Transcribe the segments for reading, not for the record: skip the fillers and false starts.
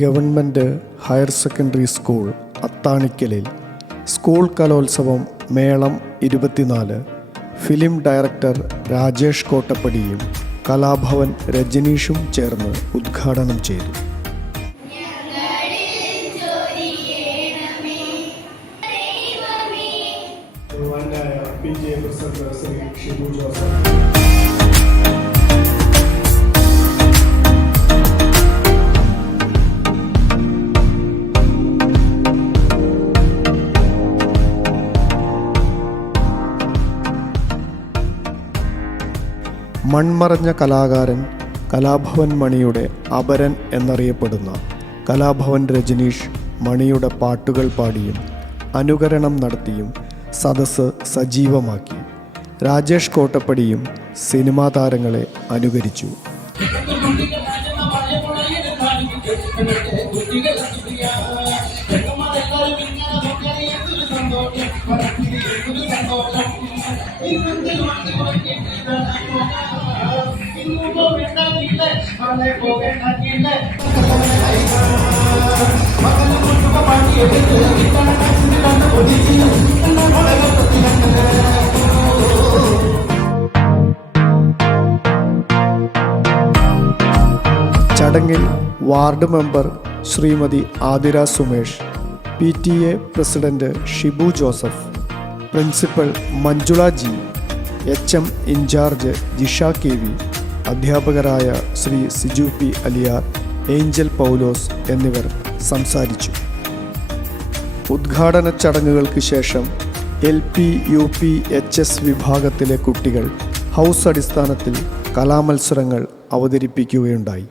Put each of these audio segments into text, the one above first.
Government higher secondary school അത്താണിക്കലിൽ school Kalolsavam Melam 24 film director Rajesh കോട്ടപ്പടിയും കലാഭവൻ രജനീഷും ചേർന്ന് ഉദ്ഘാടനം ചെയ്തു. ഷിബു ജോസഫ്, മൺമറഞ്ഞ കലാകാരൻ കലാഭവൻ മണിയുടെ അപരൻ എന്നറിയപ്പെടുന്ന കലാഭവൻ രജനീഷ് മണിയുടെ പാട്ടുകൾ പാടിയും അനുകരണം നടത്തിയും സദസ്സ് സജീവമാക്കി. രാജേഷ് കോട്ടപ്പടിയും സിനിമാ താരങ്ങളെ അനുകരിച്ചു. ചടങ്ങിൽ ward member Shrimati Athira Sumesh, PTA president Shibu Joseph, principal Manjula ji, HM in charge Jisha KV, അധ്യാപകരായ ശ്രീ സിജു P അലിയാർ, ഏഞ്ചൽ പൗലോസ് എന്നിവർ സംസാരിച്ചു. ഉദ്ഘാടന ചടങ്ങുകൾക്ക് ശേഷം LP, UP, HS വിഭാഗത്തിലെ കുട്ടികൾ ഹൗസ് അടിസ്ഥാനത്തിൽ കലാമത്സരങ്ങൾ അവതരിപ്പിക്കുകയുണ്ടായി.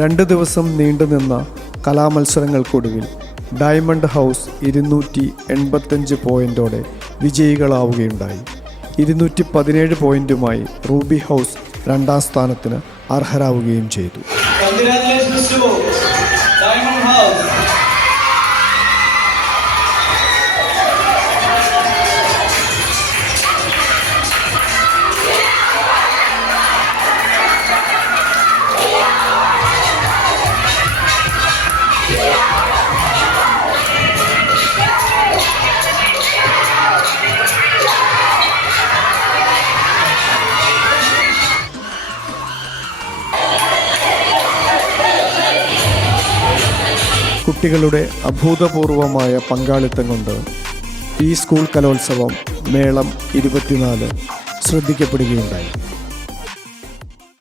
2 ദിവസം നീണ്ടുനിന്ന കലാമത്സരങ്ങൾക്കൊടുവിൽ ഡയമണ്ട് ഹൗസ് 285 പോയിന്റോടെ വിജയികളാവുകയുണ്ടായി. 217 പോയിന്റുമായി റൂബി ഹൗസ് 2ാം സ്ഥാനത്തിന് അർഹരാവുകയും ചെയ്തു. കുട്ടികളുടെ അഭൂതപൂർവമായ പങ്കാളിത്തം കൊണ്ട് ഈ സ്കൂൾ കലോത്സവം മേളം 24 ശ്രദ്ധിക്കപ്പെടുകയുണ്ടായി.